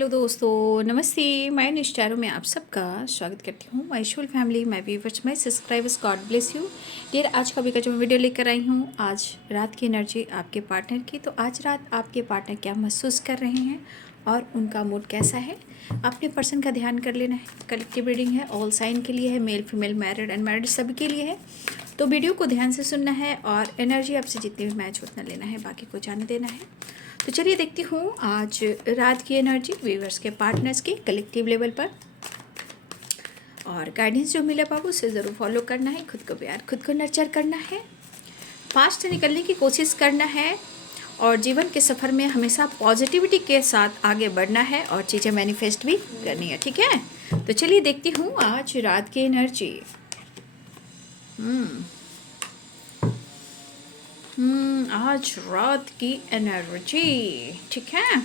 Hello दोस्तों, नमस्ते। मैं निष्ठारों में आप सबका स्वागत करती हूँ। My whole family, my viewers, my subscribers, God bless you dear. आज का भी जो मैं वीडियो लेकर आई हूँ, आज रात की एनर्जी आपके पार्टनर की। तो आज रात आपके पार्टनर क्या महसूस कर रहे हैं और उनका मूड कैसा है, अपने पर्सन का ध्यान कर लेना है। कलेक्टिव रीडिंग है, ऑल साइन के लिए है, मेल फीमेल, मैरिड अनमैरिड सभी के लिए है। तो वीडियो को ध्यान से सुनना है और एनर्जी आपसे जितनी भी मैच उतना लेना है, बाकी को जाने देना है। तो चलिए देखती हूँ आज रात की एनर्जी व्यूअर्स के पार्टनर्स की कलेक्टिव लेवल पर। और गाइडेंस जो मिले बाबू उसे ज़रूर फॉलो करना है। खुद को प्यार, खुद को नर्चर करना है, पास्ट से निकलने की कोशिश करना है और जीवन के सफ़र में हमेशा पॉजिटिविटी के साथ आगे बढ़ना है और चीज़ें मैनिफेस्ट भी करनी है। ठीक है, तो चलिए देखती हूँ आज रात की एनर्जी। आज रात की एनर्जी, ठीक है।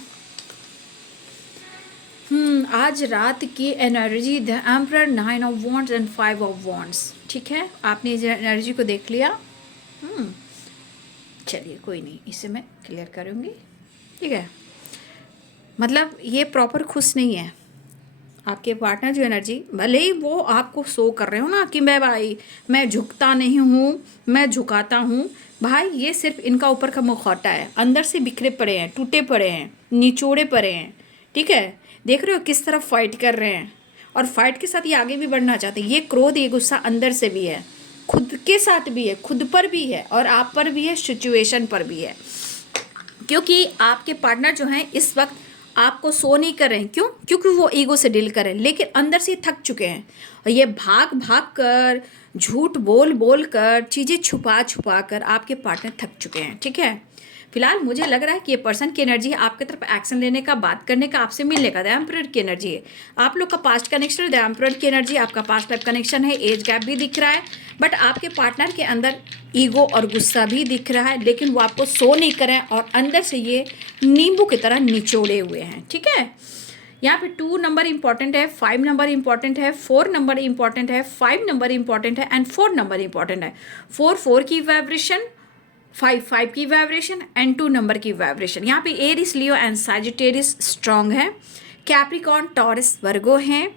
आज रात की energy the emperor, 9 of wands and 5 of wands. ठीक है, आपने इस एनर्जी को देख लिया। चलिए कोई नहीं, इसे मैं क्लियर करूँगी। ठीक है, मतलब ये प्रॉपर खुश नहीं है आपके पार्टनर जो एनर्जी। भले ही वो आपको शो कर रहे हो ना कि मैं झुकता नहीं हूँ, मैं झुकाता हूँ। भाई ये सिर्फ इनका ऊपर का मुखौटा है, अंदर से बिखरे पड़े हैं, टूटे पड़े हैं, निचोड़े पड़े हैं। ठीक है, देख रहे हो किस तरफ फाइट कर रहे हैं और फाइट के साथ ये आगे भी बढ़ना चाहते हैं। ये क्रोध, ये गुस्सा अंदर से भी है, खुद के साथ भी है, खुद पर भी है और आप पर भी है, सिचुएशन पर भी है। क्योंकि आपके पार्टनर जो हैं इस वक्त आपको शो नहीं कर रहे हैं। क्यों? क्योंकि वो ईगो से डील कर रहे हैं, लेकिन अंदर से थक चुके हैं और ये भाग भाग कर, झूठ बोल बोल कर, चीज़ें छुपा छुपा कर आपके पार्टनर थक चुके हैं। ठीक है, फिलहाल मुझे लग रहा है कि ये पर्सन की एनर्जी है आपकी तरफ एक्शन लेने का, बात करने का, आपसे मिलने का। द एम्परर की एनर्जी है, आप लोग का पास्ट कनेक्शन। द एम्परर की एनर्जी आपका पास्ट लाइफ कनेक्शन है। एज गैप भी दिख रहा है, बट आपके पार्टनर के अंदर ईगो और गुस्सा भी दिख रहा है, लेकिन वो आपको शो नहीं कर रहे हैं और अंदर से ये नींबू की तरह निचोड़े हुए हैं। ठीक है, यहाँ पे 2 नंबर इंपॉर्टेंट है, 5 नंबर इंपॉर्टेंट है, 4 नंबर इंपॉर्टेंट है, 5 नंबर इंपॉर्टेंट है एंड 4 नंबर इंपॉर्टेंट है। 4 की वाइब्रेशन, 5 की वाइब्रेशन एंड 2 नंबर की वाइब्रेशन। यहाँ पे Aries, Leo and Sagittarius strong है, कैप्रिकॉर्न, टॉरस, वर्गो हैं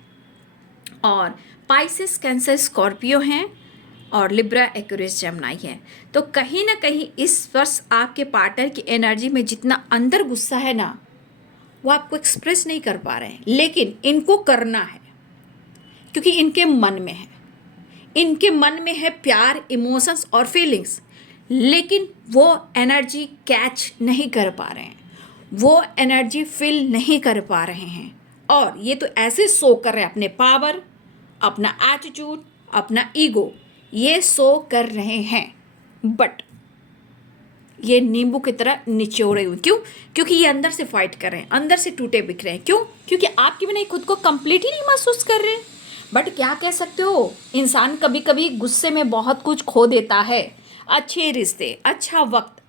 और पाइसेस, कैंसर, स्कॉर्पियो हैं और लिब्रा, एक्वेरियस, जेमिनी है। तो कहीं ना कहीं इस वर्ष आपके पार्टनर की एनर्जी में जितना अंदर गुस्सा है ना, वो आपको एक्सप्रेस नहीं कर पा रहे हैं, लेकिन इनको करना है क्योंकि इनके मन में है, इनके मन में है प्यार, इमोशंस और फीलिंग्स, लेकिन वो एनर्जी कैच नहीं कर पा रहे हैं, वो एनर्जी फील नहीं कर पा रहे हैं। और ये तो ऐसे शो कर रहे हैं अपने पावर, अपना एटीट्यूड, अपना ईगो, ये शो कर रहे हैं, बट ये नींबू की तरह निचोड़े हुए। क्यों? क्योंकि ये अंदर से फाइट कर रहे हैं, अंदर से टूटे बिखरे हैं। क्यों? क्योंकि आपके बिना खुद को कंप्लीट ही नहीं महसूस कर रहे हैं। बट क्या कह सकते हो, इंसान कभी कभी गुस्से में बहुत कुछ खो देता है, अच्छे रिश्ते, अच्छा वक्त,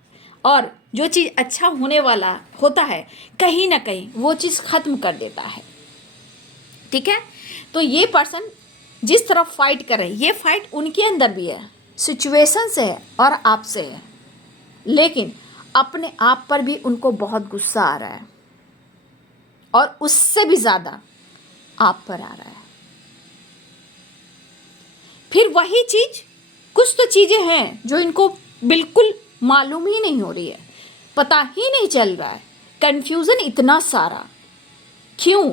और जो चीज़ अच्छा होने वाला होता है कहीं ना कहीं वो चीज़ ख़त्म कर देता है। ठीक है, तो ये पर्सन जिस तरफ फाइट कर रहे हैं, ये फाइट उनके अंदर भी है, सिचुएशन से है और आपसे है, लेकिन अपने आप पर भी उनको बहुत गुस्सा आ रहा है और उससे भी ज़्यादा आप पर आ रहा है। फिर वही चीज़, कुछ तो चीज़ें हैं जो इनको बिल्कुल मालूम ही नहीं हो रही है, पता ही नहीं चल रहा है, कंफ्यूजन इतना सारा। क्यों?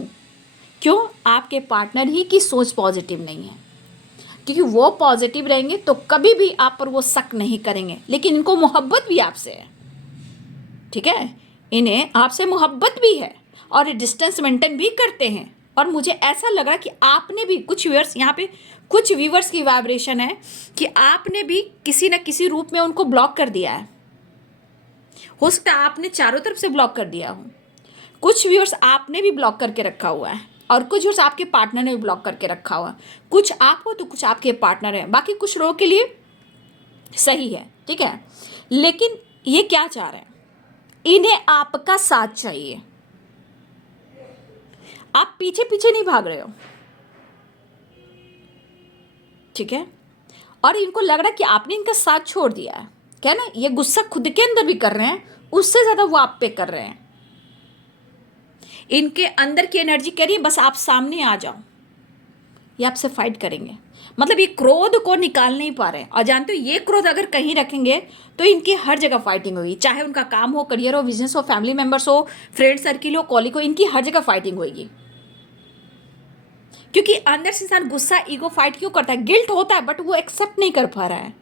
क्यों? आपके पार्टनर ही की सोच पॉजिटिव नहीं है, क्योंकि वो पॉजिटिव रहेंगे तो कभी भी आप पर वो शक नहीं करेंगे, लेकिन इनको मोहब्बत भी आपसे है। ठीक है, इन्हें आपसे मोहब्बत भी है और डिस्टेंस मेंटेन भी करते हैं। और मुझे ऐसा लग रहा कि आपने भी कुछ व्यूअर्स, यहाँ पे कुछ व्यूअर्स की वाइब्रेशन है कि आपने भी किसी न किसी रूप में उनको ब्लॉक कर दिया है। हो सकता है आपने चारों तरफ से ब्लॉक कर दिया हो, कुछ व्यूअर्स आपने भी ब्लॉक करके रखा हुआ है और कुछ व्यूअर्स आपके पार्टनर ने भी ब्लॉक करके रखा हुआ है। कुछ आप हो तो कुछ आपके पार्टनर है, बाकी कुछ लोगों के लिए सही है। ठीक है, लेकिन ये क्या चाह रहे हैं, इन्हें आपका साथ चाहिए। आप पीछे पीछे नहीं भाग रहे हो। ठीक है, और इनको लग रहा है कि आपने इनका साथ छोड़ दिया है। क्या ना, ये गुस्सा खुद के अंदर भी कर रहे हैं, उससे ज़्यादा वो आप पे कर रहे हैं। इनके अंदर की एनर्जी कह रही है बस आप सामने आ जाओ, ये आपसे फाइट करेंगे। मतलब ये क्रोध को निकाल नहीं पा रहे हैं, और जानते हो ये क्रोध अगर कहीं रखेंगे तो इनकी हर जगह फाइटिंग होगी, चाहे उनका काम हो, करियर हो, बिजनेस हो, फैमिली मेंबर्स हो, फ्रेंड सर्किल हो, कॉलिग हो, इनकी हर जगह फाइटिंग होगी। क्योंकि अंदर से इंसान गुस्सा, ईगो फाइट क्यों करता है? गिल्ट होता है बट वो एक्सेप्ट नहीं कर पा रहा है।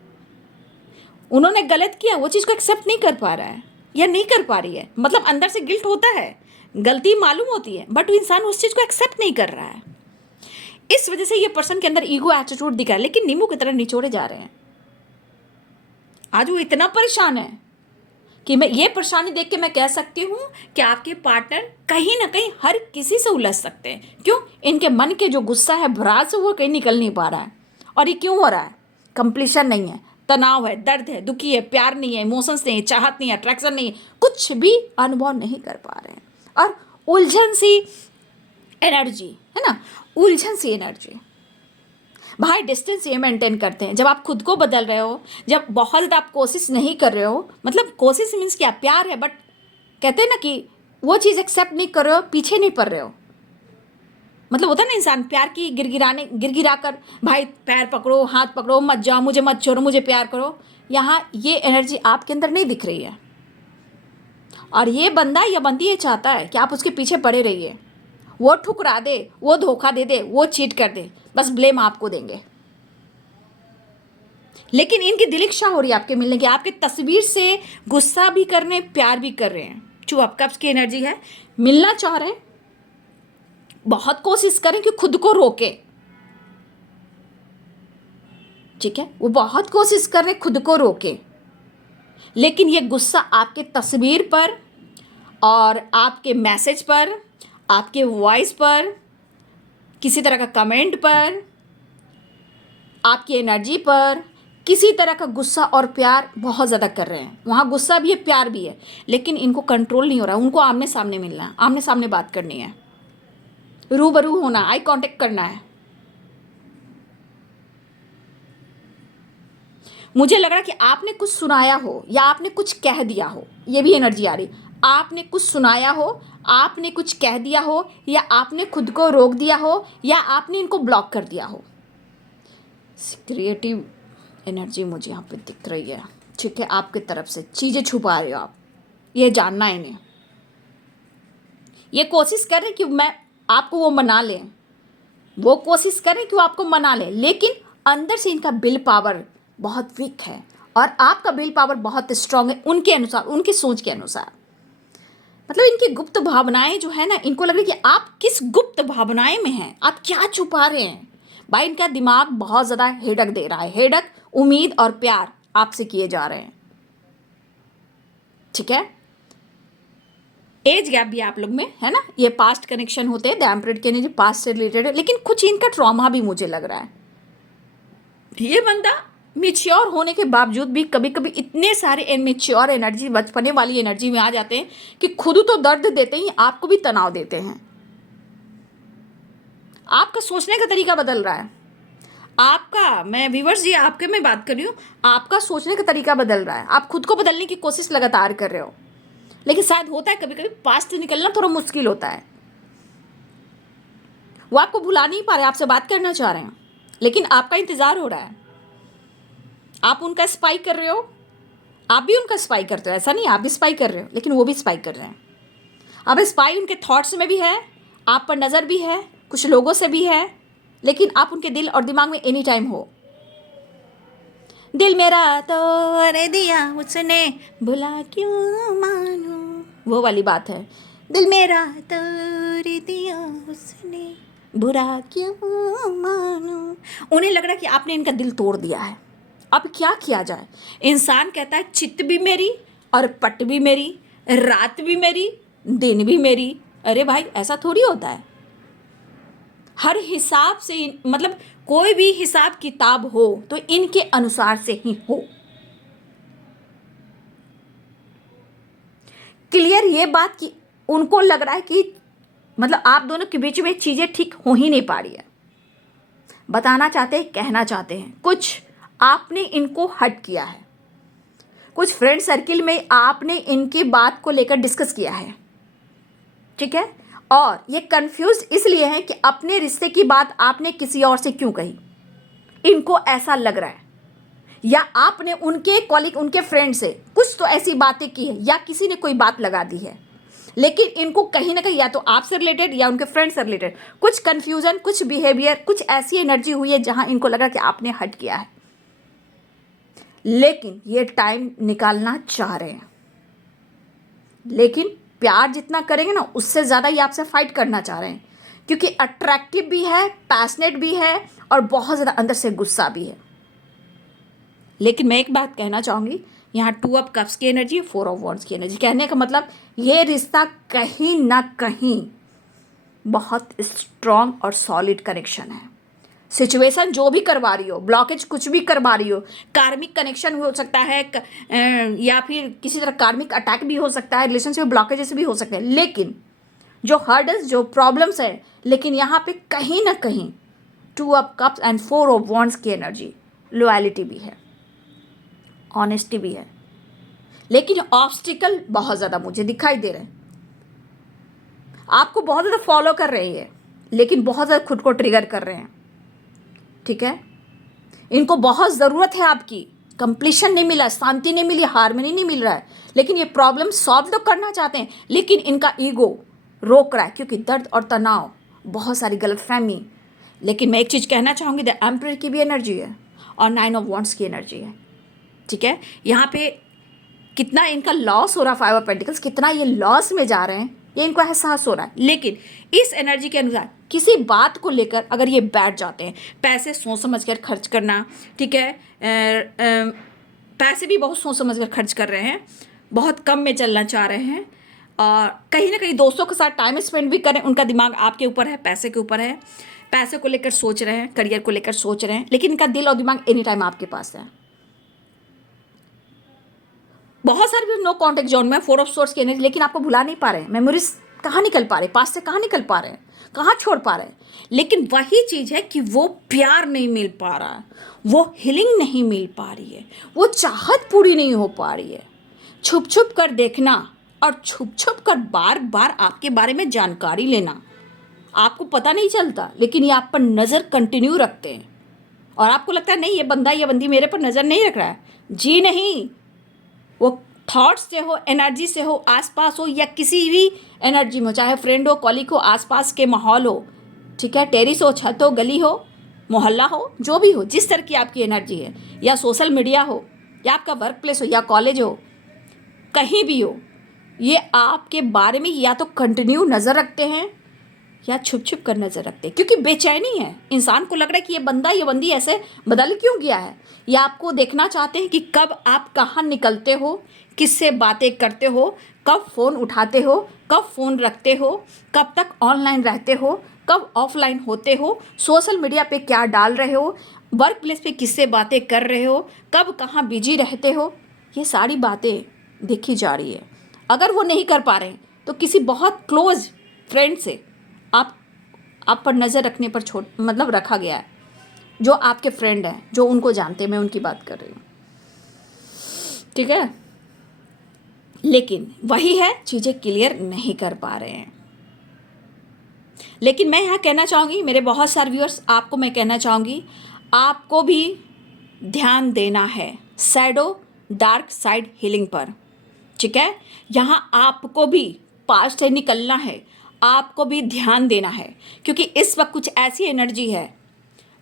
उन्होंने गलत किया, वो चीज़ को एक्सेप्ट नहीं कर पा रहा है या नहीं कर पा रही है। मतलब अंदर से गिल्ट होता है, गलती मालूम होती है, बट इंसान उस चीज़ को एक्सेप्ट नहीं कर रहा है। इस वजह से ये पर्सन के अंदर ईगो एटीट्यूड दिख रहा है, लेकिन नींबू की तरह निचोड़े जा रहे हैं। आज वो इतना परेशान है कि मैं ये परेशानी देख के मैं कह सकती हूँ कि आपके पार्टनर कहीं ना कहीं हर किसी से उलझ सकते हैं। क्यों? इनके मन के जो गुस्सा है, भड़ास है, वो कहीं निकल नहीं पा रहा है। और ये क्यों हो रहा है? कंप्लीशन नहीं है, तनाव है, दर्द है, दुखी है, प्यार नहीं है, इमोशंस नहीं है, चाहत नहीं है, अट्रैक्शन नहीं है, कुछ भी अनुभव नहीं कर पा रहे हैं। और उलझन सी एनर्जी है ना, उलझन सी एनर्जी। भाई डिस्टेंस ये मेंटेन करते हैं जब आप खुद को बदल रहे हो, जब बहुत ज़्यादा आप कोशिश नहीं कर रहे हो। मतलब कोशिश मीन्स क्या? प्यार है बट कहते हैं ना कि वो चीज़ एक्सेप्ट नहीं कर रहे हो, पीछे नहीं पड़ रहे हो। मतलब होता है ना, इंसान प्यार की गिरगिरा कर भाई पैर पकड़ो, हाथ पकड़ो, मत जाओ, मुझे मत छोड़ो, मुझे प्यार करो। यहाँ ये एनर्जी आपके अंदर नहीं दिख रही है। और ये बंदा या बंदी ये चाहता है कि आप उसके पीछे पड़े रहिए, वो ठुकरा दे, वो धोखा दे दे, वो चीट कर दे, बस ब्लेम आपको देंगे। लेकिन इनकी दिल इच्छा हो रही है आपके मिलने की, आपके तस्वीर से गुस्सा भी कर रहे हैं, प्यार भी कर रहे हैं। टू ऑफ कप्स की एनर्जी है, मिलना चाह रहे हैं, बहुत कोशिश करें कि खुद को रोके। ठीक है, वो बहुत कोशिश कर रहे हैं खुद को रोके, लेकिन ये गुस्सा आपके तस्वीर पर और आपके मैसेज पर, आपके वॉइस पर, किसी तरह का कमेंट पर, आपकी एनर्जी पर, किसी तरह का गुस्सा और प्यार बहुत ज़्यादा कर रहे हैं। वहाँ गुस्सा भी है, प्यार भी है, लेकिन इनको कंट्रोल नहीं हो रहा है। उनको आमने सामने मिलना है, आमने सामने बात करनी है, रूबरू होना, आई कांटेक्ट करना है। मुझे लग रहा है कि आपने कुछ सुनाया हो या आपने कुछ कह दिया हो, ये भी एनर्जी आ रही। आपने कुछ सुनाया हो, आपने कुछ कह दिया हो, या आपने खुद को रोक दिया हो, या आपने इनको ब्लॉक कर दिया हो। क्रिएटिव एनर्जी मुझे यहाँ पे दिख रही है। ठीक है, आपकी तरफ से चीज़ें छुपा रहे हो आप, ये जानना है इन्हें। ये कोशिश कर रहे कि मैं आपको वो मना लें, वो कोशिश कर रहे कि वो आपको मना लें, लेकिन अंदर से इनका विल पावर बहुत वीक है और आपका विल पावर बहुत स्ट्रांग है उनके अनुसार, उनकी सोच के अनुसार। मतलब इनकी गुप्त भावनाएं जो है ना, इनको लग रही है कि आप किस गुप्त भावनाएं में हैं, आप क्या छुपा रहे हैं। भाई इनका दिमाग बहुत ज़्यादा हेडक दे रहा है, हेडक उम्मीद और प्यार आपसे किए जा रहे हैं। ठीक है, एज गैप भी आप लोग में है ना, ये पास्ट कनेक्शन होते हैं, द एम्परेट के एनर्जी पास्ट से रिलेटेड है, लेकिन कुछ इनका ट्रॉमा भी मुझे लग रहा है। ये बंदा मेच्योर होने के बावजूद भी कभी कभी इतने सारे इनमेच्योर एनर्जी, बचपने वाली एनर्जी में आ जाते हैं कि खुद तो दर्द देते ही आपको भी तनाव देते हैं। आपका सोचने का तरीका बदल रहा है, आपका, मैं व्यूअर्स जी आपके में बात कर रही हूँ, आपका सोचने का तरीका बदल रहा है। आप खुद को बदलने की कोशिश लगातार कर रहे हो, लेकिन शायद होता है कभी कभी पास्ट से निकलना थोड़ा मुश्किल होता है। वो आपको भुला नहीं पा रहे, आपसे बात करना चाह रहे हैं, लेकिन आपका इंतजार हो रहा है। आप उनका स्पाई कर रहे हो, आप भी उनका स्पाई करते हो, ऐसा नहीं आप भी स्पाई कर रहे हो, लेकिन वो भी स्पाई कर रहे हैं। अब स्पाई उनके थॉट्स में भी है, आप पर नज़र भी है, कुछ लोगों से भी है, लेकिन आप उनके दिल और दिमाग में एनी टाइम हो। दिल मेरा तोड़ दिया उसने, भुला क्यों मानूं, वो वाली बात है। दिल मेरा तोड़ दिया उसने, बुरा क्यों मानूं। उन्हें लग रहा है कि आपने इनका दिल तोड़ दिया है। अब क्या किया जाए? इंसान कहता है चित्त भी मेरी और पट भी मेरी, रात भी मेरी, दिन भी मेरी। अरे भाई ऐसा थोड़ी होता है। हर हिसाब से मतलब कोई भी हिसाब किताब हो तो इनके अनुसार से ही हो। क्लियर ये बात कि उनको लग रहा है कि मतलब आप दोनों के बीच में चीज़ें ठीक हो ही नहीं पा रही है। बताना चाहते हैं, कहना चाहते हैं, कुछ आपने इनको हर्ट किया है, कुछ फ्रेंड सर्किल में आपने इनकी बात को लेकर डिस्कस किया है। ठीक है, और ये कंफ्यूज इसलिए हैं कि अपने रिश्ते की बात आपने किसी और से क्यों कही, इनको ऐसा लग रहा है, या आपने उनके कॉलीग, उनके फ्रेंड से कुछ तो ऐसी बातें की है, या किसी ने कोई बात लगा दी है, लेकिन इनको कहीं ना कहीं या तो आपसे रिलेटेड या उनके फ्रेंड से रिलेटेड कुछ कंफ्यूजन, कुछ बिहेवियर, कुछ ऐसी एनर्जी हुई है जहां इनको लगा कि आपने हट किया है, लेकिन ये टाइम निकालना चाह रहे हैं। लेकिन प्यार जितना करेंगे ना, उससे ज़्यादा ये आपसे फाइट करना चाह रहे हैं, क्योंकि अट्रैक्टिव भी है, पैशनेट भी है, और बहुत ज़्यादा अंदर से गुस्सा भी है। लेकिन मैं एक बात कहना चाहूँगी, यहाँ 2 ऑफ कप्स की एनर्जी, 4 ऑफ वॉन्ड्स की एनर्जी, कहने का मतलब ये रिश्ता कहीं ना कहीं बहुत स्ट्रॉन्ग और सॉलिड कनेक्शन है। सिचुएशन जो भी करवा रही हो, ब्लॉकेज कुछ भी करवा रही हो, कार्मिक कनेक्शन हो सकता है, या फिर किसी तरह कार्मिक अटैक भी हो सकता है, रिलेशनशिप ब्लॉकेजेस भी हो सकते हैं, लेकिन जो हर्डल्स, जो प्रॉब्लम्स है, लेकिन यहाँ पे कहीं ना कहीं 2 of cups and 4 of wands की एनर्जी, लॉयलिटी भी है, ऑनेस्टी भी है, लेकिन ऑब्स्टिकल बहुत ज़्यादा मुझे दिखाई दे रहे हैं। आपको बहुत ज़्यादा फॉलो कर रही है, लेकिन बहुत ज़्यादा खुद को ट्रिगर कर रहे हैं, ठीक है। इनको बहुत ज़रूरत है आपकी, कंप्लीशन नहीं मिला, शांति नहीं मिली, हार्मनी नहीं मिल रहा है, लेकिन ये प्रॉब्लम सॉल्व तो करना चाहते हैं, लेकिन इनका ईगो रोक रहा है, क्योंकि दर्द और तनाव, बहुत सारी गलतफहमी। लेकिन मैं एक चीज़ कहना चाहूँगी, द एम्परर की भी एनर्जी है और 9 ऑफ वॉन्ड्स की एनर्जी है, ठीक है। यहाँ पे कितना इनका लॉस हो रहा है, 5 ऑफ पेंटिकल्स, कितना ये लॉस में जा रहे हैं, ये इनको एहसास हो रहा है। लेकिन इस एनर्जी के अनुसार किसी बात को लेकर अगर ये बैठ जाते हैं, पैसे सोच समझ कर खर्च करना, ठीक है, पैसे भी बहुत सोच समझ कर खर्च कर रहे हैं, बहुत कम में चलना चाह रहे हैं, और कहीं ना कहीं दोस्तों के साथ टाइम स्पेंड भी करें, उनका दिमाग आपके ऊपर है, पैसे के ऊपर है, पैसे को लेकर सोच रहे हैं, करियर को लेकर सोच रहे हैं, लेकिन इनका दिल और दिमाग एनी टाइम आपके पास है। बहुत सारे भी नो कॉन्टेक्ट जोन में, 4 ऑफ सोर्स की एनर्जी, लेकिन आपको भुला नहीं पा रहे हैं, मेमोरीज कहाँ निकल पा रहे, पास से कहाँ निकल पा रहे हैं, कहाँ छोड़ पा रहे हैं। लेकिन वही चीज़ है कि वो प्यार नहीं मिल पा रहा है, वो हीलिंग नहीं मिल पा रही है, वो चाहत पूरी नहीं हो पा रही है। छुप छुप कर देखना और छुप छुप कर बार बार आपके बारे में जानकारी लेना, आपको पता नहीं चलता, लेकिन ये आप पर नज़र कंटिन्यू रखते हैं, और आपको लगता है नहीं, ये बंदा या बंदी मेरे पर नज़र नहीं रख रहा है। जी नहीं, वो थॉट्स से हो, एनर्जी से हो, आसपास हो, या किसी भी एनर्जी में हो, चाहे फ्रेंड हो, कॉलीग हो, आसपास के माहौल हो, ठीक है, टेरिस हो, छत हो, गली हो, मोहल्ला हो, जो भी हो, जिस तरह की आपकी एनर्जी है, या सोशल मीडिया हो, या आपका वर्क प्लेस हो, या कॉलेज हो, कहीं भी हो, ये आपके बारे में या तो कंटिन्यू नज़र रखते हैं या छुप छुप कर नज़र रखते हैं, क्योंकि बेचैनी है, इंसान को लग रहा है कि ये बंदा, ये बंदी ऐसे बदल क्यों गया है, या आपको देखना चाहते हैं कि कब आप कहाँ निकलते हो, किससे बातें करते हो, कब फ़ोन उठाते हो, कब फ़ोन रखते हो, कब तक ऑनलाइन रहते हो, कब ऑफलाइन होते हो, सोशल मीडिया पे क्या डाल रहे हो, वर्क प्लेस पे किससे बातें कर रहे हो, कब कहाँ बिजी रहते हो, ये सारी बातें देखी जा रही है। अगर वो नहीं कर पा रहे हैं तो किसी बहुत क्लोज फ्रेंड से आप पर नज़र रखने पर मतलब रखा गया है, जो आपके फ्रेंड हैं, जो उनको जानते हैं, मैं उनकी बात कर रही हूँ, ठीक है। लेकिन वही है, चीज़ें क्लियर नहीं कर पा रहे हैं। लेकिन मैं यहाँ कहना चाहूँगी, मेरे बहुत सारे व्यूअर्स, आपको मैं कहना चाहूँगी, आपको भी ध्यान देना है शैडो डार्क साइड हीलिंग पर, ठीक है। यहाँ आपको भी पास्ट से निकलना है, आपको भी ध्यान देना है, क्योंकि इस वक्त कुछ ऐसी एनर्जी है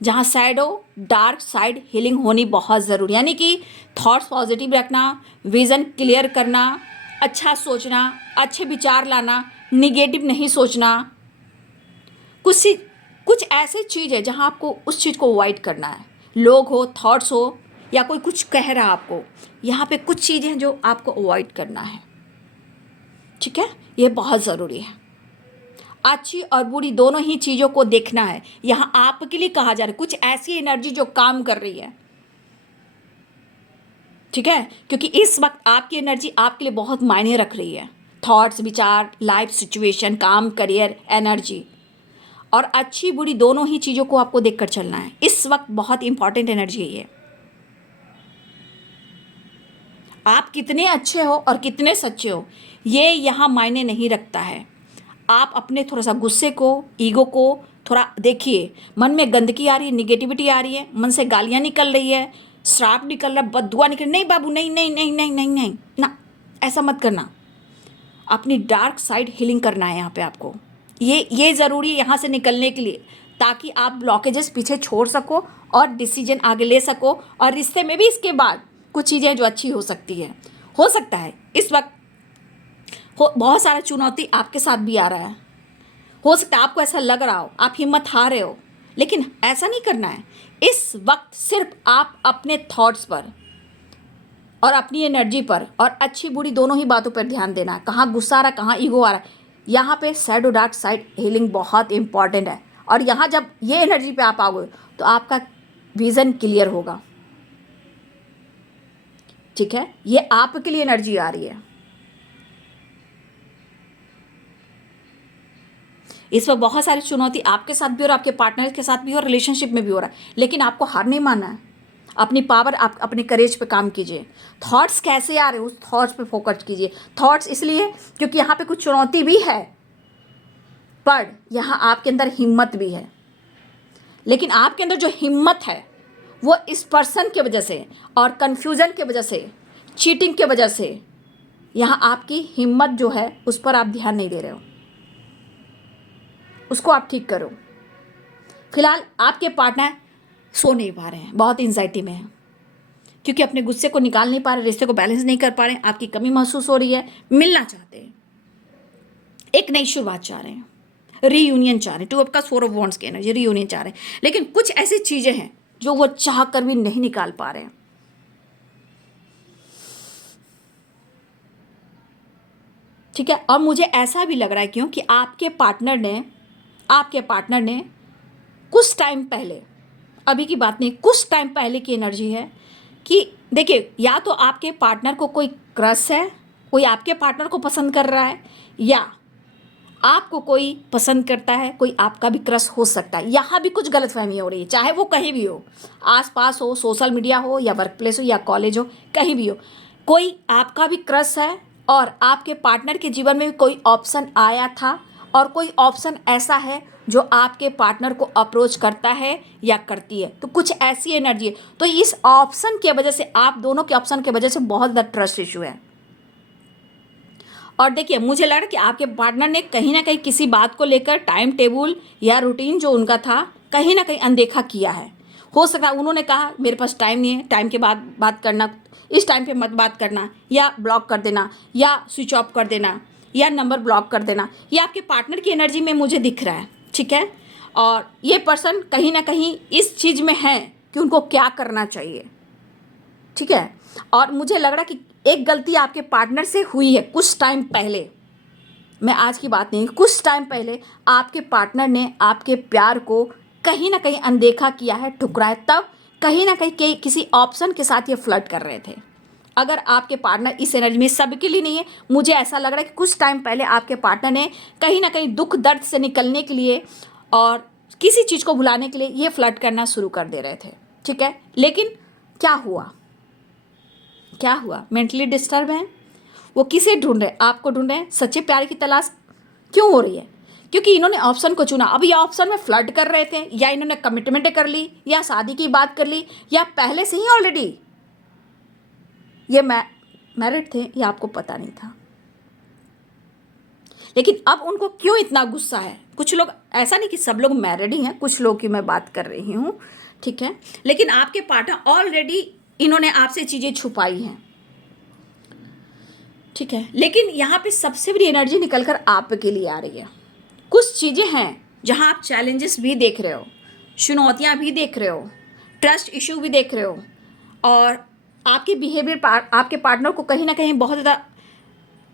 जहाँ शैडो डार्क साइड हीलिंग होनी बहुत ज़रूरी, यानी कि थॉट्स पॉजिटिव रखना, विज़न क्लियर करना, अच्छा सोचना, अच्छे विचार लाना, निगेटिव नहीं सोचना। कुछ ऐसे चीज़ है जहाँ आपको उस चीज़ को अवॉइड करना है, लोग हो, थॉट्स हो, या कोई कुछ कह रहा आपको, यहाँ पे कुछ चीज़ें हैं जो आपको अवॉइड करना है, ठीक है। ये बहुत ज़रूरी है, अच्छी और बुरी दोनों ही चीज़ों को देखना है। यहाँ आपके लिए कहा जा रहा है कुछ ऐसी एनर्जी जो काम कर रही है, ठीक है, क्योंकि इस वक्त आपकी एनर्जी आपके लिए बहुत मायने रख रही है। थॉट्स, विचार, लाइफ सिचुएशन, काम, करियर, एनर्जी, और अच्छी बुरी दोनों ही चीज़ों को आपको देखकर चलना है। इस वक्त बहुत इंपॉर्टेंट एनर्जी है ये। आप कितने अच्छे हो और कितने सच्चे हो, ये यहाँ मायने नहीं रखता है। आप अपने थोड़ा सा गुस्से को, ईगो को थोड़ा देखिए। मन में गंदगी आ रही है, निगेटिविटी आ रही है, मन से गालियाँ निकल रही है, श्राप निकल रहा है, बददुआ निकल, नहीं बाबू, नहीं नहीं नहीं नहीं नहीं नहीं ना, ऐसा मत करना। अपनी डार्क साइड हीलिंग करना है यहाँ पे आपको। ये ज़रूरी है यहाँ से निकलने के लिए, ताकि आप ब्लॉकेजेस पीछे छोड़ सको और डिसीजन आगे ले सको। और रिश्ते में भी इसके बाद कुछ चीज़ें जो अच्छी हो सकती है, हो सकता है इस वक्त बहुत सारा चुनौती आपके साथ भी आ रहा है। हो सकता है आपको ऐसा लग रहा हो, आप हिम्मत हार रहे हो, लेकिन ऐसा नहीं करना है। इस वक्त सिर्फ आप अपने थॉट्स पर और अपनी एनर्जी पर और अच्छी बुरी दोनों ही बातों पर ध्यान देना है। कहाँ गुस्सा आ रहा है, कहाँ ईगो आ रहा है, यहाँ पे सैड और डार्क साइड हीलिंग बहुत इंपॉर्टेंट है। और यहाँ जब ये एनर्जी पे आप आओगे तो आपका विज़न क्लियर होगा। ठीक है, ये आपके लिए एनर्जी आ रही है। इस वक्त बहुत सारी चुनौती आपके साथ भी और आपके पार्टनर के साथ भी और रिलेशनशिप में भी हो रहा है, लेकिन आपको हार नहीं मानना है। अपनी पावर, आप अपने करेज पे काम कीजिए। थॉट्स कैसे आ रहे हैं, उस थॉट्स पे फोकस कीजिए। थॉट्स इसलिए क्योंकि यहाँ पे कुछ चुनौती भी है, पर यहाँ आपके अंदर हिम्मत भी है। लेकिन आपके अंदर जो हिम्मत है वो इस पर्सन की वजह से और कन्फ्यूज़न की वजह से, चीटिंग की वजह से, यहाँ आपकी हिम्मत जो है उस पर आप ध्यान नहीं दे रहे हो, उसको आप ठीक करो। फिलहाल आपके पार्टनर सो नहीं पा रहे हैं, बहुत एंजाइटी में हैं, क्योंकि अपने गुस्से को निकाल नहीं पा रहे, रिश्ते को बैलेंस नहीं कर पा रहे हैं, आपकी कमी महसूस हो रही है, मिलना चाहते हैं, एक नई शुरुआत चाह रहे हैं, रीयूनियन चाह रहे हैं। 2 ऑफ कप्स 4 ऑफ वॉन्ड्स की एनर्जी, रीयूनियन चाह रहे हैं। लेकिन कुछ ऐसी चीज़ें हैं जो वो चाह कर भी नहीं निकाल पा रहे हैं। ठीक है, और मुझे ऐसा भी लग रहा है क्योंकि आपके पार्टनर ने कुछ टाइम पहले, अभी की बात नहीं, कुछ टाइम पहले की एनर्जी है कि देखिए, या तो आपके पार्टनर को कोई क्रश है, कोई आपके पार्टनर को पसंद कर रहा है, या आपको कोई पसंद करता है, कोई आपका भी क्रश हो सकता है। यहाँ भी कुछ गलतफहमी हो रही है, चाहे वो कहीं भी हो, आसपास हो, सोशल मीडिया हो, या वर्क प्लेस हो, या कॉलेज हो, कहीं भी हो, कोई आपका भी क्रश है और आपके पार्टनर के जीवन में भी कोई ऑप्शन आया था और कोई ऑप्शन ऐसा है जो आपके पार्टनर को अप्रोच करता है या करती है। तो कुछ ऐसी एनर्जी है। तो इस ऑप्शन की वजह से, आप दोनों के ऑप्शन की वजह से बहुत ज़्यादा ट्रस्ट इशू है। और देखिए, मुझे लग रहा है कि आपके पार्टनर ने कहीं ना कहीं किसी बात को लेकर टाइम टेबल या रूटीन जो उनका था कहीं ना कहीं अनदेखा किया है। हो सकता है उन्होंने कहा मेरे पास टाइम नहीं है, टाइम के बाद बात करना, इस टाइम पे मत बात करना, या ब्लॉक कर देना, या स्विच ऑफ कर देना, या नंबर ब्लॉक कर देना। ये आपके पार्टनर की एनर्जी में मुझे दिख रहा है। ठीक है, और ये पर्सन कहीं ना कहीं इस चीज़ में है कि उनको क्या करना चाहिए। ठीक है, और मुझे लग रहा है कि एक गलती आपके पार्टनर से हुई है कुछ टाइम पहले। मैं आज की बात नहीं, कुछ टाइम पहले आपके पार्टनर ने आपके प्यार को कहीं ना कहीं अनदेखा किया है, ठुकराया, तब कहीं ना कहीं किसी ऑप्शन के साथ ये फ्लर्ट कर रहे थे। अगर आपके पार्टनर इस एनर्जी में, सबके लिए नहीं है, मुझे ऐसा लग रहा है कि कुछ टाइम पहले आपके पार्टनर ने कहीं ना कहीं दुख दर्द से निकलने के लिए और किसी चीज़ को भुलाने के लिए ये फ्लर्ट करना शुरू कर दे रहे थे। ठीक है, लेकिन क्या हुआ, मेंटली डिस्टर्ब हैं वो। किसे ढूंढ रहे, आपको ढूंढ रहे हैं। सच्चे प्यार की तलाश क्यों हो रही है? क्योंकि इन्होंने ऑप्शन को चुना। अब ये ऑप्शन में फ्लर्ट कर रहे थे, या इन्होंने कमिटमेंट कर ली, या शादी की बात कर ली, या पहले से ही ऑलरेडी ये मैरिड थे, ये आपको पता नहीं था। लेकिन अब उनको क्यों इतना गुस्सा है? कुछ लोग, ऐसा नहीं कि सब लोग मैरिड ही हैं, कुछ लोग की मैं बात कर रही हूँ। ठीक है, लेकिन आपके पार्टनर ऑलरेडी, इन्होंने आपसे चीज़ें छुपाई हैं। ठीक है, लेकिन यहाँ पे सबसे बड़ी एनर्जी निकल कर आपके लिए आ रही है। कुछ चीज़ें हैं जहाँ आप चैलेंजेस भी देख रहे हो, चुनौतियाँ भी देख रहे हो, ट्रस्ट इशू भी देख रहे हो, और आपकी बिहेवियर आपके पार्टनर को कहीं ना कहीं बहुत ज़्यादा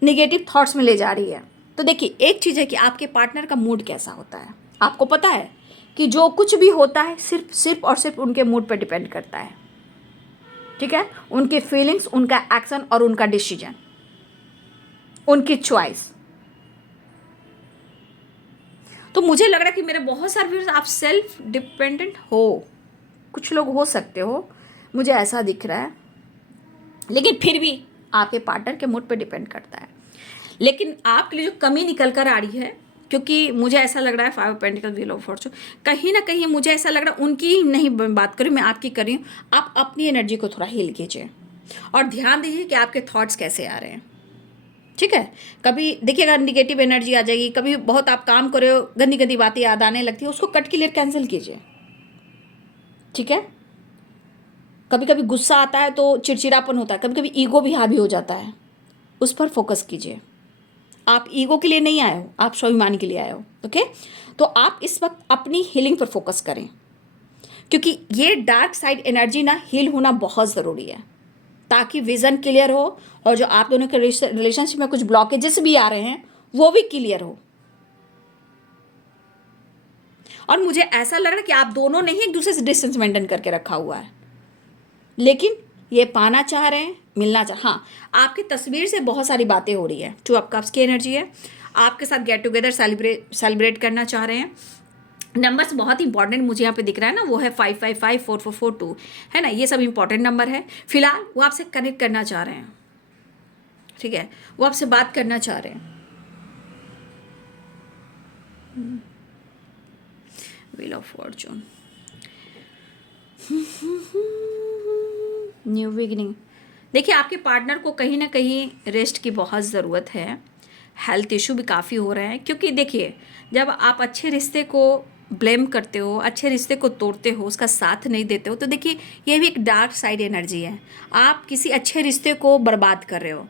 निगेटिव थॉट्स में ले जा रही है। तो देखिए, एक चीज़ है कि आपके पार्टनर का मूड कैसा होता है। आपको पता है कि जो कुछ भी होता है सिर्फ और सिर्फ उनके मूड पर डिपेंड करता है। ठीक है, उनकी फीलिंग्स, उनका एक्शन और उनका डिसीजन, उनकी चॉइस। तो मुझे लग रहा है कि मेरे बहुत सारे व्यूअर्स, आप सेल्फ डिपेंडेंट हो, कुछ लोग हो सकते हो, मुझे ऐसा दिख रहा है, लेकिन फिर भी आपके पार्टनर के मूड पे डिपेंड करता है। लेकिन आपके लिए जो कमी निकल कर आ रही है, क्योंकि मुझे ऐसा लग रहा है 5 पेंटिकल, व्हील ऑफ फॉर्चून, कहीं ना कहीं मुझे ऐसा लग रहा है उनकी ही नहीं बात करूँ, मैं आपकी कर रही हूँ। आप अपनी एनर्जी को थोड़ा हील कीजिए और ध्यान दीजिए कि आपके थॉट्स कैसे आ रहे हैं। ठीक है, कभी देखिएगा निगेटिव एनर्जी आ जाएगी, कभी बहुत आप काम कर रहे हो गंदी गंदी बातें याद आने लगती है, उसको कट क्लियर कैंसिल कीजिए। ठीक है, कभी कभी गुस्सा आता है तो चिड़चिड़ापन होता है, कभी कभी ईगो भी हावी हो जाता है, उस पर फोकस कीजिए। आप ईगो के लिए नहीं आए हो, आप स्वाभिमान के लिए आए हो। ओके, तो आप इस वक्त अपनी हीलिंग पर फोकस करें, क्योंकि ये डार्क साइड एनर्जी ना हील होना बहुत ज़रूरी है, ताकि विज़न क्लियर हो और जो आप दोनों के रिलेशनशिप में कुछ ब्लॉकेजेस भी आ रहे हैं वो भी क्लियर हो। और मुझे ऐसा लग रहा है कि आप दोनों ने ही एक दूसरे से डिस्टेंस मेंटेन करके रखा हुआ है, लेकिन ये पाना चाह रहे हैं, मिलना चाह, हाँ आपकी तस्वीर से बहुत सारी बातें हो रही है। 2 ऑफ कप्स की एनर्जी है, आपके साथ गेट टुगेदर सेलिब्रेट करना चाह रहे हैं। नंबर्स बहुत इंपॉर्टेंट मुझे यहाँ पे दिख रहा है ना, वो है 555 4442, है ना, ये सब इंपॉर्टेंट नंबर है। फिलहाल वो आपसे कनेक्ट करना चाह रहे हैं। ठीक है, वो आपसे बात करना चाह रहे हैं। Wheel of Fortune, new beginning. देखिए आपके पार्टनर को कहीं ना कहीं रेस्ट की बहुत ज़रूरत है, हेल्थ इशू भी काफ़ी हो रहे हैं, क्योंकि देखिए जब आप अच्छे रिश्ते को ब्लेम करते हो, अच्छे रिश्ते को तोड़ते हो, उसका साथ नहीं देते हो, तो देखिए ये भी एक डार्क साइड एनर्जी है। आप किसी अच्छे रिश्ते को बर्बाद कर रहे हो,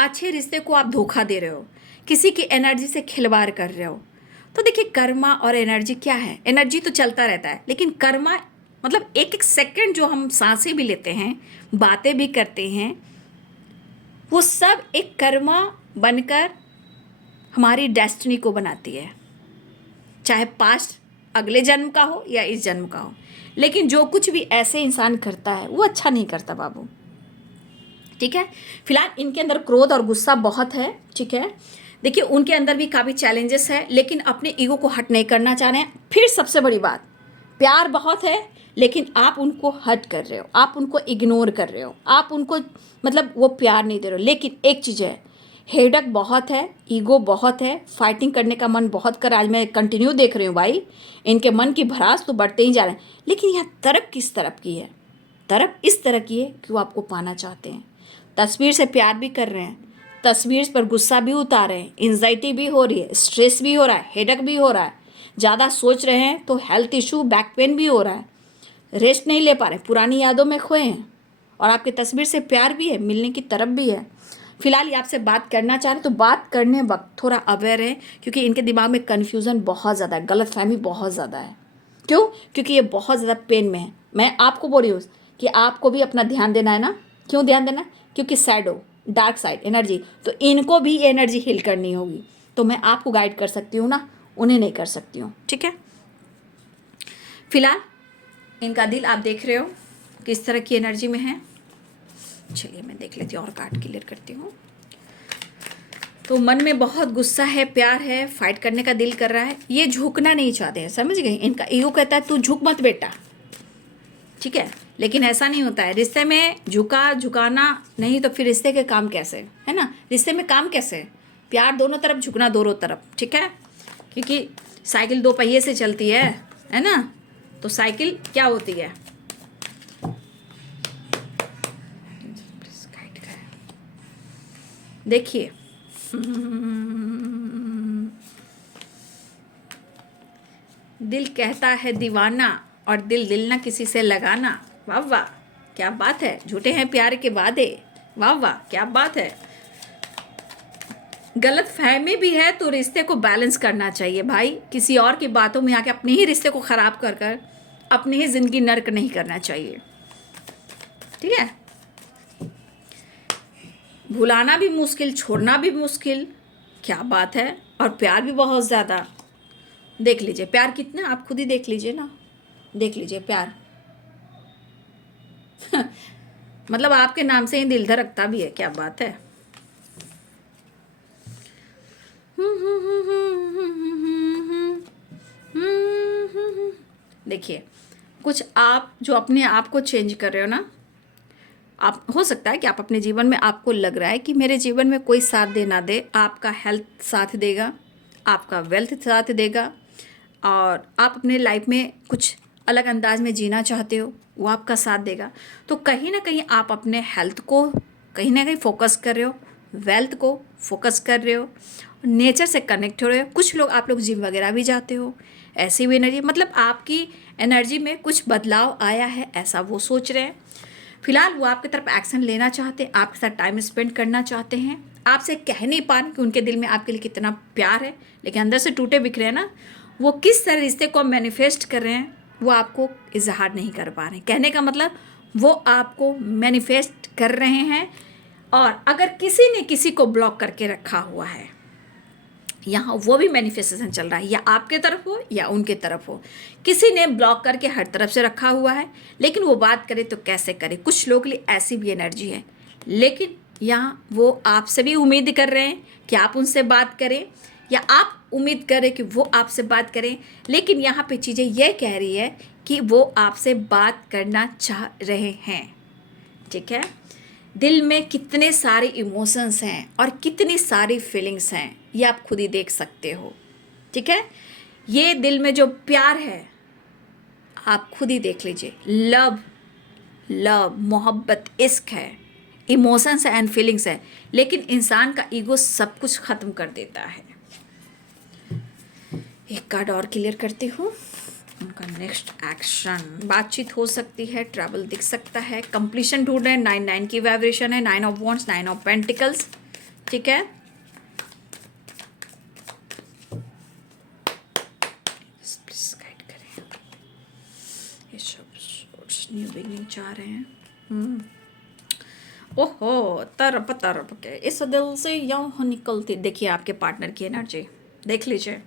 अच्छे रिश्ते को आप धोखा दे रहे हो, किसी की एनर्जी से खिलवाड़ कर रहे हो। तो देखिए कर्मा और एनर्जी क्या है, एनर्जी तो चलता रहता है, लेकिन कर्मा मतलब एक एक सेकंड जो हम सांसें भी लेते हैं, बातें भी करते हैं, वो सब एक कर्मा बनकर हमारी डेस्टिनी को बनाती है, चाहे पास्ट अगले जन्म का हो या इस जन्म का हो। लेकिन जो कुछ भी ऐसे इंसान करता है वो अच्छा नहीं करता बाबू। ठीक है, फिलहाल इनके अंदर क्रोध और गुस्सा बहुत है। ठीक है, देखिए उनके अंदर भी काफ़ी चैलेंजेस है, लेकिन अपने ईगो को हट नहीं करना चाह रहे हैं। फिर सबसे बड़ी बात, प्यार बहुत है, लेकिन आप उनको हट कर रहे हो, आप उनको इग्नोर कर रहे हो, आप उनको मतलब वो प्यार नहीं दे रहे हो। लेकिन एक चीज़ है, हेडक बहुत है, ईगो बहुत है, फाइटिंग करने का मन बहुत कर, आज मैं कंटिन्यू देख रही हूँ भाई, इनके मन की भड़ास तो बढ़ते ही जा रहे हैं। लेकिन यहाँ तरफ किस तरफ की है, तरफ इस तरह की है कि वो आपको पाना चाहते हैं, तस्वीर से प्यार भी कर रहे हैं, तस्वीर पर गुस्सा भी उतार रहे हैं, एंजाइटी भी हो रही है, स्ट्रेस भी हो रहा है, हेडक भी हो रहा है, ज़्यादा सोच रहे हैं तो हेल्थ इशू, बैक पेन भी हो रहा है, रेस्ट नहीं ले पा रहे, पुरानी यादों में खोए हैं, और आपकी तस्वीर से प्यार भी है, मिलने की तरफ भी है। फिलहाल ये आपसे बात करना चाह रहे हैं, तो बात करने वक्त थोड़ा अवेयर है, क्योंकि इनके दिमाग में कन्फ्यूज़न बहुत ज़्यादा है, गलतफहमी बहुत ज़्यादा है। क्यों? क्योंकि ये बहुत ज़्यादा पेन में है। मैं आपको बोल रही हूँ कि आपको भी अपना ध्यान देना है ना। क्यों ध्यान देना? क्योंकि शैडो, डार्क साइड एनर्जी, तो इनको भी एनर्जी हील करनी होगी। तो मैं आपको गाइड कर सकती हूँ ना, उन्हें नहीं कर सकती हूँ। ठीक है, फिलहाल इनका दिल आप देख रहे हो किस तरह की एनर्जी में है। चलिए मैं देख लेती हूँ और कार्ड क्लियर करती हूँ। तो मन में बहुत गुस्सा है, प्यार है, फाइट करने का दिल कर रहा है, ये झुकना नहीं चाहते हैं, समझ गए। इनका ईगो कहता है तू झुक मत बेटा। ठीक है, लेकिन ऐसा नहीं होता है रिश्ते में, झुकाना नहीं तो फिर रिश्ते के काम कैसे, है ना, रिश्ते में काम कैसे, प्यार दोनों तरफ, झुकना दोनों तरफ। ठीक है, क्योंकि साइकिल 2 पहिए से चलती है ना, तो साइकिल क्या होती है, देखिए दिल कहता है दीवाना और दिल ना किसी से लगाना। वाह वाह क्या बात है, झूठे हैं प्यार के वादे। वाह वाह क्या बात है। गलत फहमी भी है तो रिश्ते को बैलेंस करना चाहिए भाई, किसी और की बातों में आके अपने ही रिश्ते को ख़राब कर कर अपनी ही ज़िंदगी नर्क नहीं करना चाहिए। ठीक है, भुलाना भी मुश्किल, छोड़ना भी मुश्किल, क्या बात है, और प्यार भी बहुत ज़्यादा। देख लीजिए प्यार कितना, आप खुद ही देख लीजिए ना, देख लीजिए प्यार मतलब आपके नाम से ही दिल धड़कता भी है, क्या बात है। देखिए कुछ आप जो अपने आप को चेंज कर रहे हो ना, आप हो सकता है कि आप अपने जीवन में, आपको लग रहा है कि मेरे जीवन में कोई साथ दे ना दे, आपका हेल्थ साथ देगा, आपका वेल्थ साथ देगा, और आप अपने लाइफ में कुछ अलग अंदाज में जीना चाहते हो, वो आपका साथ देगा। तो कहीं ना कहीं आप अपने हेल्थ को कहीं ना कहीं फोकस कर रहे हो, वेल्थ को फोकस कर रहे हो, नेचर से कनेक्ट हो रहे हो। कुछ लोग, आप लोग जिम वगैरह भी जाते हो, ऐसी भी एनर्जी, मतलब आपकी एनर्जी में कुछ बदलाव आया है ऐसा वो सोच रहे हैं। फिलहाल वो आपकी तरफ एक्शन लेना चाहते हैं, आपके साथ टाइम स्पेंड करना चाहते हैं, आपसे कह नहीं पा रहे कि उनके दिल में आपके लिए कितना प्यार है, लेकिन अंदर से टूटे बिखरे हैं ना। वो किस तरह रिश्ते को मैनिफेस्ट कर रहे हैं वो आपको इजहार नहीं कर पा रहे हैं। कहने का मतलब वो आपको मैनिफेस्ट कर रहे हैं। और अगर किसी ने किसी को ब्लॉक करके रखा हुआ है, यहाँ वो भी मैनिफेस्टेशन चल रहा है, या आपके तरफ हो या उनके तरफ हो, किसी ने ब्लॉक करके हर तरफ से रखा हुआ है, लेकिन वो बात करे तो कैसे करे। कुछ लोग के लिए ऐसी भी एनर्जी है, लेकिन यहाँ वो आपसे भी उम्मीद कर रहे हैं कि आप उनसे बात करें, या आप उम्मीद करें कि वो आपसे बात करें। लेकिन यहाँ पे चीज़ें ये कह रही है कि वो आपसे बात करना चाह रहे हैं। ठीक है, दिल में कितने सारे इमोशंस हैं और कितनी सारी फीलिंग्स हैं, ये आप खुद ही देख सकते हो। ठीक है, ये दिल में जो प्यार है आप खुद ही देख लीजिए। लव, लव, मोहब्बत, इश्क है, इमोशंस एंड फीलिंग्स है, लेकिन इंसान का ईगो सब कुछ खत्म कर देता है। एक कार्ड और क्लियर करती हूँ, उनका नेक्स्ट एक्शन। बातचीत हो सकती है, ट्रैवल दिख सकता है, कंप्लीशन ढूंढ रहे हैं, 9 की वाइब्रेशन है, 9 ऑफ वॉन्ड्स, 9 ऑफ पेंटिकल्स। ठीक है, प्लीज गाइड करें। ये सब न्यू बिगनिंग चाह रहे हैं। ओहो, तरप तरप के इस दिल से यहाँ निकलती। देखिए आपके पार्टनर की एनर्जी देख लीजिए,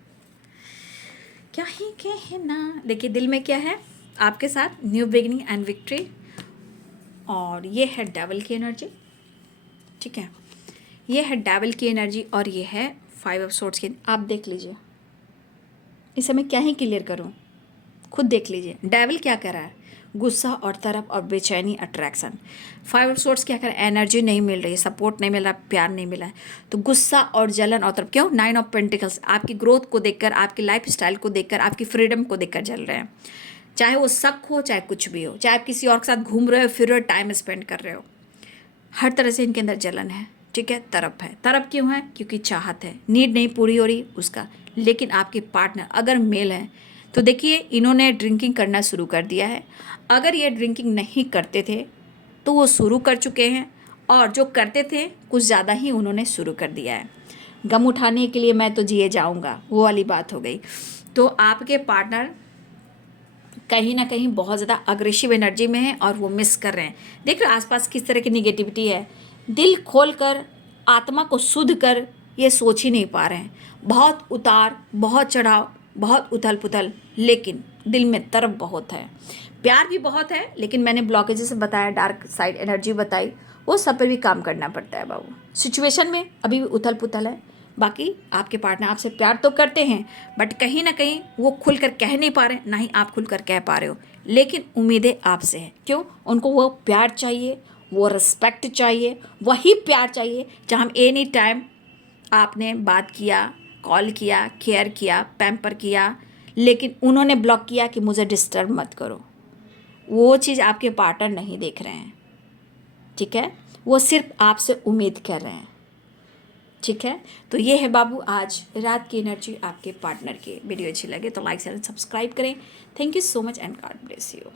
क्या ही कहना। देखिए दिल में क्या है आपके साथ, न्यू बिगिनिंग एंड विक्ट्री। और ये है डेविल की एनर्जी। ठीक है, ये है डेविल की एनर्जी और ये है 5 ऑफ सोर्ड्स की। आप देख लीजिए, इसे मैं क्या ही क्लियर करूं, खुद देख लीजिए। डेविल क्या कर रहा है, गुस्सा और तरफ और बेचैनी, अट्रैक्शन। 5 ऑफ सोर्ड्स क्या कर रहा है, एनर्जी नहीं मिल रही है, सपोर्ट नहीं मिल रहा, प्यार नहीं मिला है, तो गुस्सा और जलन और तरफ। क्यों, 9 ऑफ पेंटिकल्स, आपकी ग्रोथ को देखकर, आपकी लाइफ स्टाइल को देखकर, आपकी फ्रीडम को देखकर जल रहे हैं। चाहे वो शक हो, चाहे कुछ भी हो, चाहे आप किसी और के साथ घूम रहे हो, फिर रहे हो, टाइम स्पेंड कर रहे हो, हर तरह से इनके अंदर जलन है। ठीक है, तरफ है। तरफ क्यों है, क्योंकि चाहत है, नीड नहीं पूरी हो रही उसका। लेकिन आपके पार्टनर अगर मेल है तो देखिए इन्होंने ड्रिंकिंग करना शुरू कर दिया है। अगर ये ड्रिंकिंग नहीं करते थे तो वो शुरू कर चुके हैं, और जो करते थे कुछ ज़्यादा ही उन्होंने शुरू कर दिया है। गम उठाने के लिए मैं तो जिए जाऊंगा, वो वाली बात हो गई। तो आपके पार्टनर कहीं ना कहीं बहुत ज़्यादा अग्रेसिव एनर्जी में है और वो मिस कर रहे हैं। देख रहे हो आसपास किस तरह की निगेटिविटी है। दिल खोल कर, आत्मा को शुद्ध कर ये सोच ही नहीं पा रहे हैं। बहुत उतार, बहुत चढ़ाव, बहुत उथल पुथल, लेकिन दिल में तरफ बहुत है, प्यार भी बहुत है। लेकिन मैंने ब्लॉकेजेस बताया, डार्क साइड एनर्जी बताई, वो सब पे भी काम करना पड़ता है बाबू। सिचुएशन में अभी भी उथल पुथल है। बाकी आपके पार्टनर आपसे प्यार तो करते हैं, बट कहीं ना कहीं वो खुलकर कह नहीं पा रहे, ना ही आप खुलकर कह पा रहे हो। लेकिन उम्मीदें आपसे हैं। क्यों, उनको वो प्यार चाहिए, वो रिस्पेक्ट चाहिए, वही प्यार चाहिए जहाँ एनी टाइम आपने बात किया, कॉल किया, केयर किया, पैम्पर किया, लेकिन उन्होंने ब्लॉक किया कि मुझे डिस्टर्ब मत करो। वो चीज़ आपके पार्टनर नहीं देख रहे हैं। ठीक है, वो सिर्फ आपसे उम्मीद कर रहे हैं। ठीक है, तो ये है बाबू आज रात की एनर्जी आपके पार्टनर की। वीडियो अच्छी लगे तो लाइक शेयर सब्सक्राइब करें। Thank you so much and God bless you.